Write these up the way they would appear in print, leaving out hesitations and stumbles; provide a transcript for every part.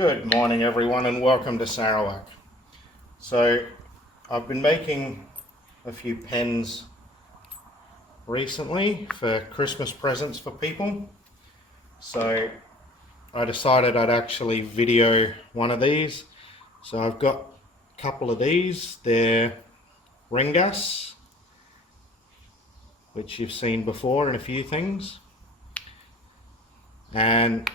Good morning everyone and welcome to Sarawak. So I've been making a few pens recently for Christmas presents for people. So I decided I'd actually video one of these. So I've got a couple of these. They're rengas, which you've seen before in a few things. And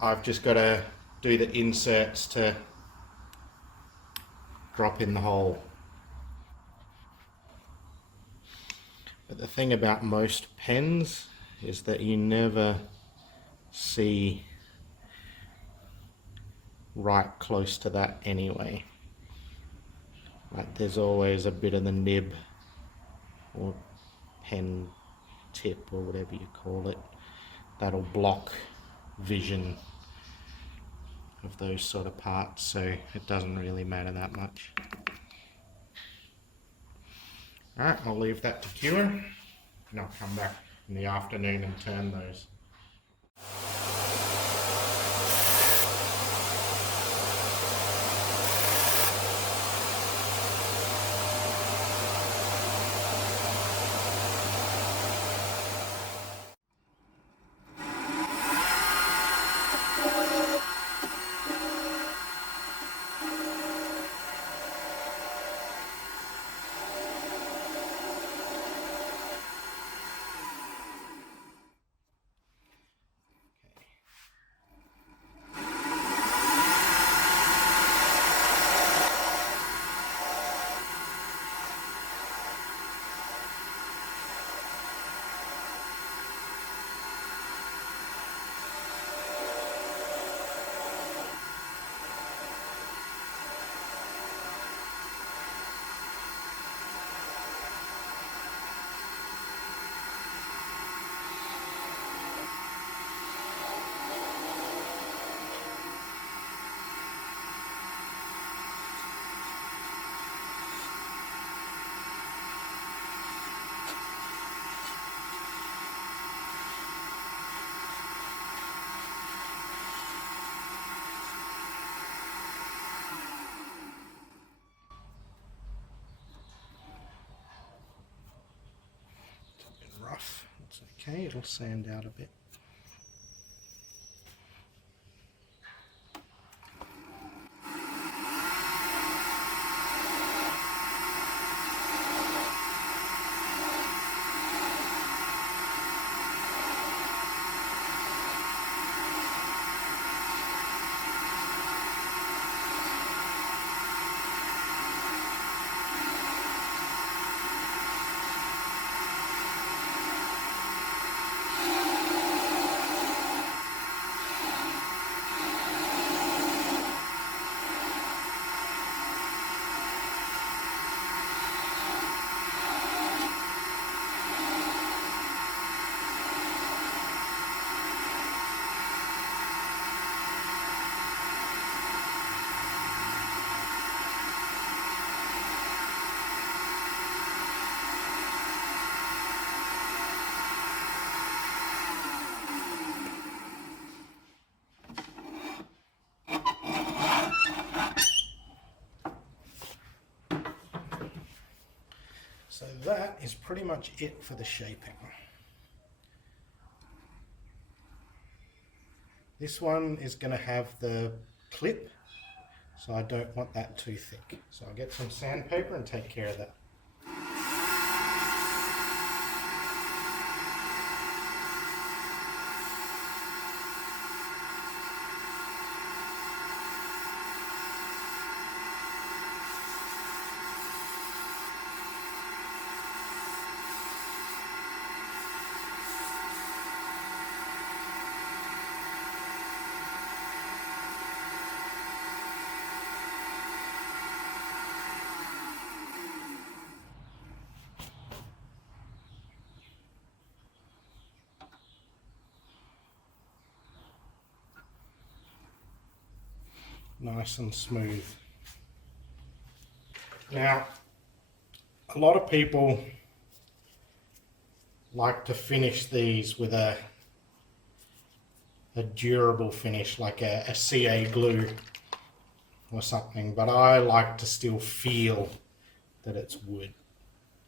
I've just got to do the inserts to drop in the hole. But the thing about most pens is that you never see right close to that anyway. Like there's always a bit of the nib or pen tip or whatever you call it that'll block vision of those sort of parts, so it doesn't really matter that much. Alright, I'll leave that to cure and I'll come back in the afternoon and turn those. Rough, it's okay, it'll sand out a bit. So that is pretty much it for the shaping. This one is going to have the clip, so I don't want that too thick. So I'll get some sandpaper and take care of that. Nice and smooth. Now, a lot of people like to finish these with a a durable finish like a CA glue or something, but I like to still feel that it's wood.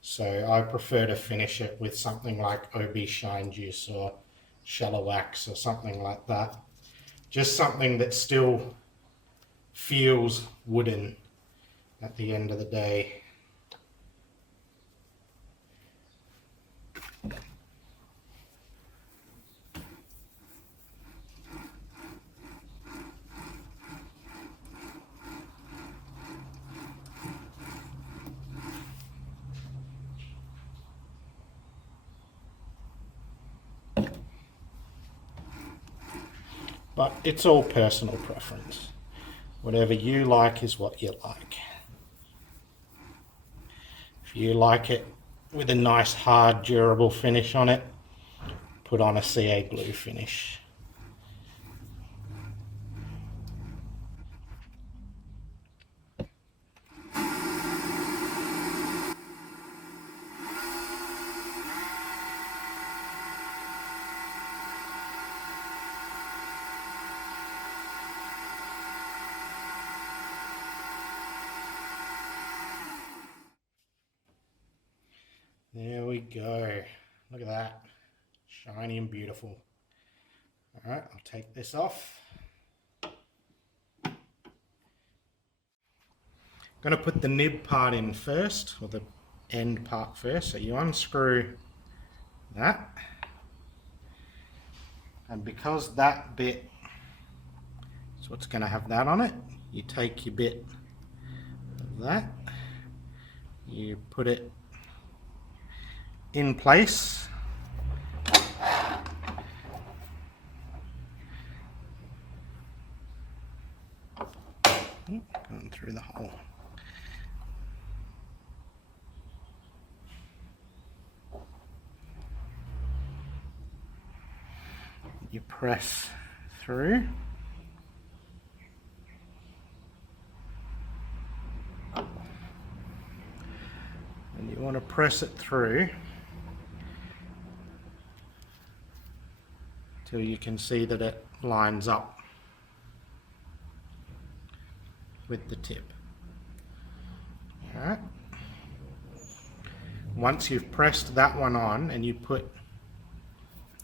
So I prefer to finish it with something like OB Shine Juice or Shallow Wax or something like that. Just something that still feels wooden at the end of the day. But it's all personal preference. Whatever you like is what you like. If you like it with a nice hard durable finish on it, put on a CA glue finish. There we go. Look at that. Shiny and beautiful. Alright, I'll take this off. I'm going to put the nib part in first, or the end part first. So you unscrew that. And because that bit is what's going to have that on it, you take your bit of that, you put it in place, going through the hole. You press through. And you want to press it through till you can see that it lines up with the tip. Alright. Once you've pressed that one on and you put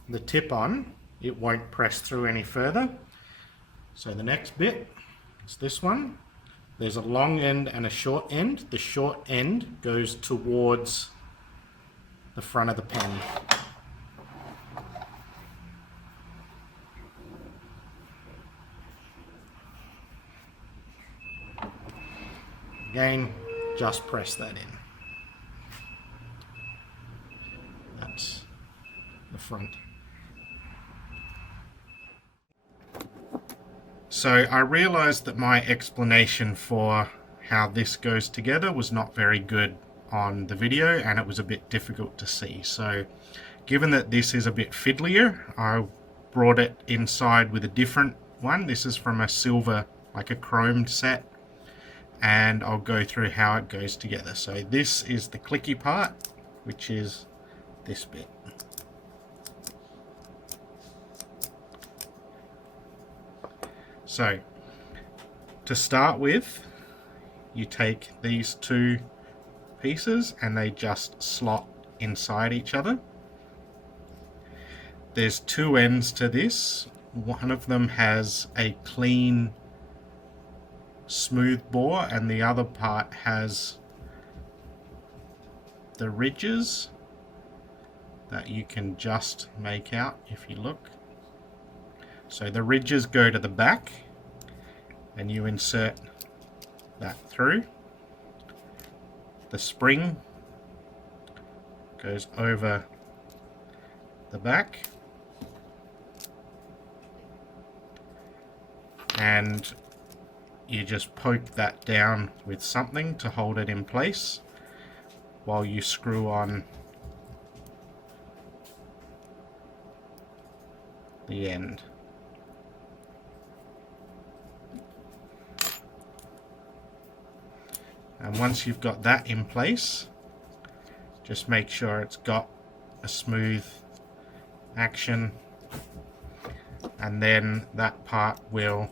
the tip on, it won't press through any further. So the next bit is this one. There's a long end and a short end. The short end goes towards the front of the pen. Again, just press that in. That's the front. So I realized that my explanation for how this goes together was not very good on the video, and it was a bit difficult to see. So given that this is a bit fiddlier, I brought it inside with a different one. This is from a silver, like a chromed set, and I'll go through how it goes together. So this is the clicky part, which is this bit. So to start with, you take these two pieces and they just slot inside each other. There's two ends to this. One of them has a clean, smooth bore, and the other part has the ridges that you can just make out if you look. So the ridges go to the back and you insert that through. The spring goes over the back, and you just poke that down with something to hold it in place while you screw on the end. And once you've got that in place, just make sure it's got a smooth action, and then that part will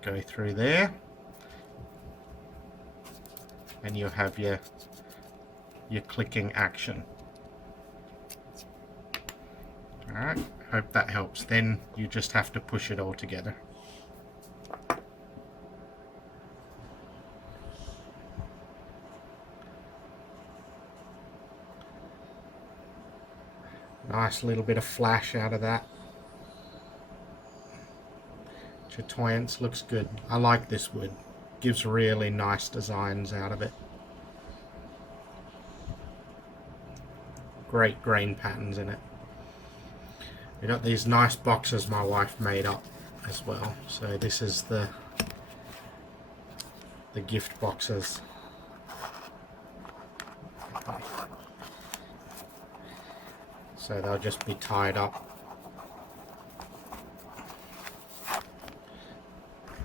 go through there, and you'll have your clicking action. Alright, hope that helps. Then you just have to push it all together. Nice little bit of flash out of that. Chatoyance looks good. I like this wood. Gives really nice designs out of it. Great grain patterns in it. We got these nice boxes my wife made up as well. So this is the gift boxes. So they'll just be tied up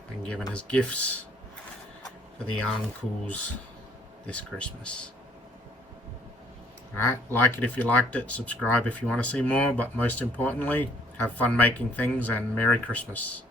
and given as gifts for the uncles this Christmas. Alright, like it if you liked it, subscribe if you want to see more, but most importantly, have fun making things, and Merry Christmas.